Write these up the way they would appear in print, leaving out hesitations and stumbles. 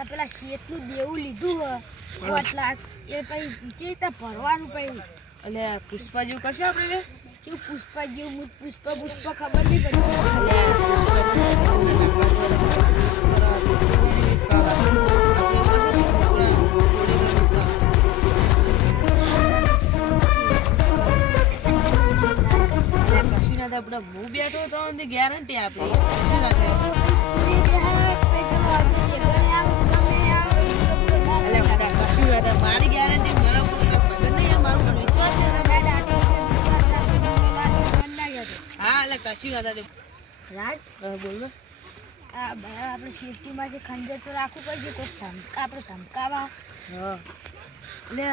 આ પેલા શેઠનું દેવું લીધું હે 5 લાખ એ પછી ચેતા ભરવાનું પછી એટલે પુષ્પા જેવું કરશે આપણે શું પુષ્પા જેવું પુષ્પા ખબર નહીં પડી આપડે હું બેઠો તો ગેરંટી આપી કશું ના થાય મારી ગેરંટી મારો વિશ્વાસ હા એટલે કશું ના થાય રાજ બોલો આપણે સેફટીમાં જે ખંજર તો રાખવું પડશે કોઈ આપણે ધમકાવા હા એટલે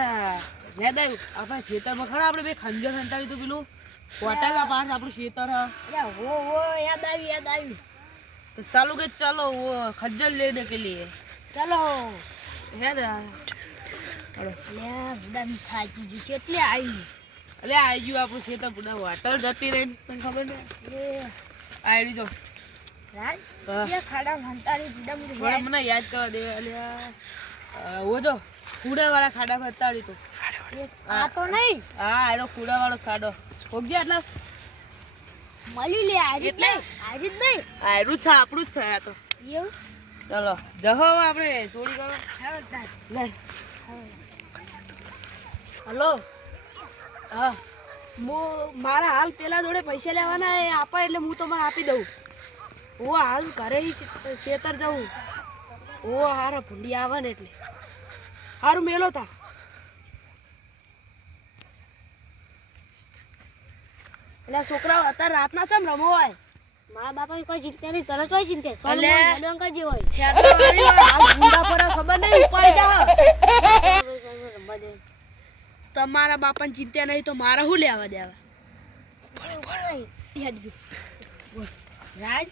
યાદ આવ્યું આપણા ખેતરમાં ખરા આપણે બે ખંજર સંતાવી તો પેલું હોટલના પાસ આપણું ખેતર હો યાદ આવ્યું तो सालों के चलो वो खज्जर लेने के लिए चलो है ना ले बुढ़ा मिठाई की કેટલે આવી અલે આવી ગયું આપણું ખેતર બુડા હોટલ જતી રહી તને ખબર ને એ આવી તો રાજ ये ખાડા ભંતારી બુડા મને મને યાદ કરવા દે અલે વો જો કુડા વાળા ખાડા ભંતારી તો આ તો નહીં હા એનો કુડા વાળો ખાડો હો ગયા એટલે મળી લે આજે એટલે આજે નહીં આયરું છે આપણું જ છે આ તો એવું ચલો જહો આપણે ચોરી કરો હેલો દાસ લે હેલો હા મારા હાલ પેલા જોડે પૈસા લેવાના એ આપા એટલે હું તમને આપી દઉં હું હાલ ઘરે ખેતર જવું ઓ હારા ભૂંડી આવે ને એટલે સારું મેલો તા એટલે છોકરાઓ અત્યારે રાતના ચમ રમો હોય મારા બાપા કોઈ ચિંતા નહીં તરત હોય ચિંતા એટલે જે હોય ખબર નહીં ઉપાડી જાવ તમારા બાપાને ચિંતા નહીં તો મારા શું લેવા દેવા રાજ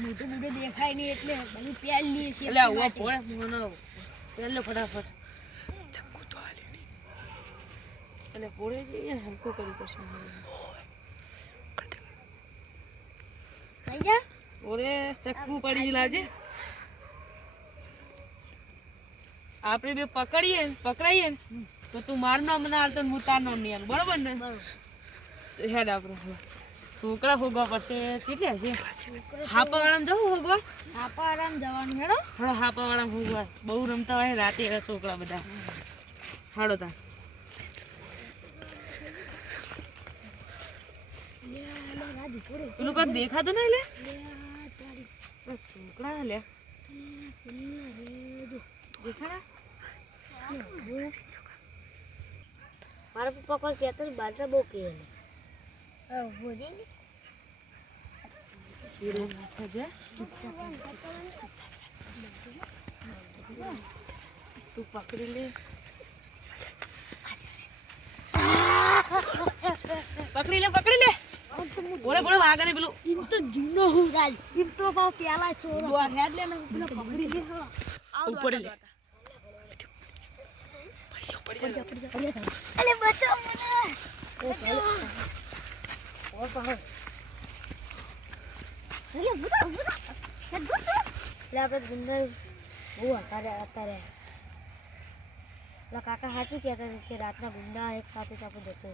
મોટું મોટું દેખાય નહીં એટલે બધું પહેલ લઈએ છીએ પહેલો ફટાફટ અને પોળે જઈએ હલકો કરી પછી થઈ જા ઓરે ચક્કુ પડી લાગે આપણે બે પકડાઈએ તો તું માર નામ ના હાલતો હું તાર નામ નહીં હાલ બરોબર ને હેડ આપણે છોકરા હોગવા પડશે કેટલે છે હાપા વાળામાં જવું હોગવા હાપા આરામ જવાનું હેડો હા હાપા વાળામાં હોગવા બહુ રમતા હોય રાતે છોકરા બધા હાડો તા પેલું કઈ દેખાતું નહીં લે છોકરા લે મારા પપ્પા કોઈ કહેતા બાજરા બહુ કહે તું પકડી લે પકડી લે બોલે વાગને પેલું ઇમ તો જૂનો હું રાજ ઇમ તો પાવ પેલા ચોરો દોર હેડ લે ને પેલો પકડી લે ઉપર લે અલે બચાવ મને ઓ પાવ અલે બુડા લે આપણે ગુંડા ઓ અત્યારે કાકા સાચું કહેતા કે રાતના ગુંડા એક સાથે જ આપણે જતો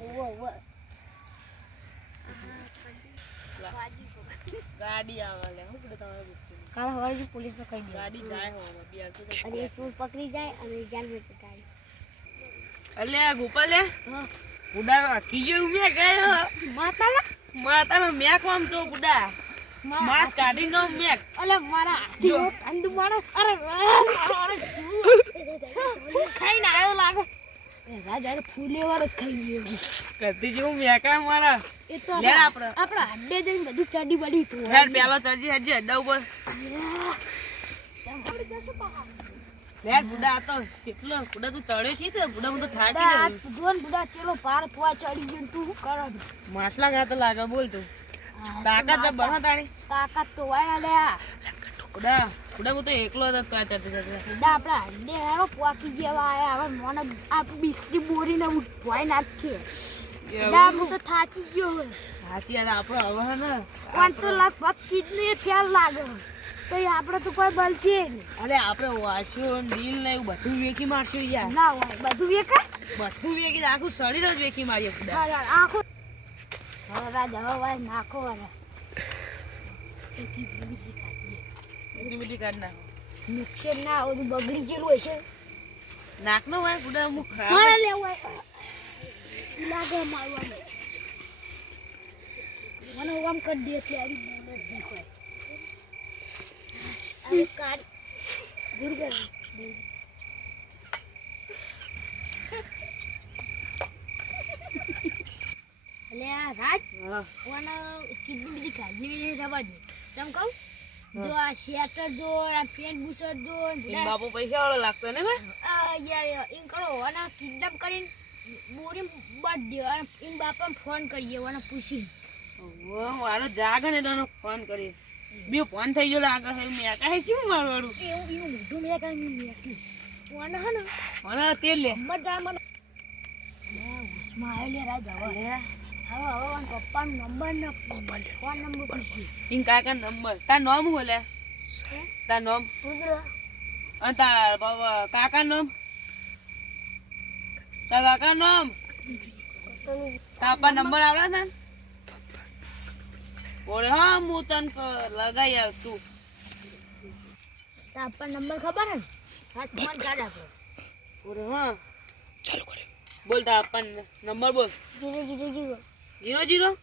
ગાડી આવે લે હું કીધું તમારે કાલ હવારે પોલીસ ને કહી દે ગાડી જાય હો બિયાર તો અને એક પકડી જાય અને જેલ માં પટાય અલે ગોપાલ લે હા ઉડા કીજે ઉમે ગયો માતાલા મેક આમ તો ઉડા માસ કાઢી નો મેક અલે મારા હાથી કંદુ મારો અરે ખાઈ ના આવ્યો લાગે એ રાજા ફૂલે વાળો ખાઈ ગયો કરતી જેવું મેકા મારા એ તો લે આપણે હડ્ડે જઈને બધું ચડી પડી તું યાર પેલો ચડી હજી હડ્ડા ઉપર લે બુડા તો કેટલો બુડા તું ચડે છે તે બુડા હું તો થાકી ગયો જોન બુડા ચેલો પાર પોવા ચડી ગયો તું શું કરો માસલા ગાત લાગે બોલ તું તાકાત જ બનો તાણી તાકાત તો વાયા લે બુડા બુડા હું તો એકલો જ પા ચડતી બુડા આપડા હડ્ડે હારો પોકી જેવા આયા હવે મને આ બિસ્કી બોરીને ઉઠવાઈ નાખીએ બુડા હું તો થાકી ગયો સાચી યાર આપણો હવે ને 5 લાખ બાકી જ ને ફેલ લાગે તો એ આપણે તો કોઈ બલશે નહીં. અરે આપણે વાંચ્યો ને દિલ ને એવું બધું વેચી મારશું યાર. ના હોય બધું વેકાય. બધું વેચી દે, આખું શરીર જ વેચી મારીએ ખુદા. આખો હવે રાજ હવે વાય નાખો વાળા એટલી બધી કાઢ નાખો. નુકસાન ના ઓલું બગડી ગયેલું હશે. નાખ નો હોય ખુદા, હું મારે લેવું હોય લાગે મારવાનું મને આમ કરી દે એટલે આરી બોલ જ દેખાય. આ કાર ગુરગર એટલે આ રાજ હા. ઓને કીધું બધી કાઢની રવા દે ચમ કહું જો આ શેટર જો આ પેન્ટ બુશર્ટ જો એન બાપુ પૈસા વાળો લાગતો ને ભાઈ. યાર એમ કરો અને કિડનેપ કરીને બોરી બાદ દે અને એન બાપાને ફોન કરીએ અને પૂછી મારો જાગે ને એનો ફોન કરી બે ફોન થઈ ગયો લાગે છે. મેં કાંઈ શું મારવાડું એવું એનું મોઢું મેં કાંઈ મેં ઓને હે ને મને તેલ લે. મજા મને ઉસ્મા આલે રાજ હવે હવે પપ્પાનો નંબર ને ફોન નંબર પૂછી ઇન કાકા નંબર તાર નામ હું લે તાર નામ રુદ્ર અને તાર કાકા નામ તાર કાકા નામ તાપા નંબર આવડે છે ને બોલે હા હું તને લગાઈ આવ તું આપણ નંબર ખબર હે હા ફોન કાઢ આપણો બોલે હા ચાલુ કરે બોલ તાર આપણ નંબર બોલ 000 0 0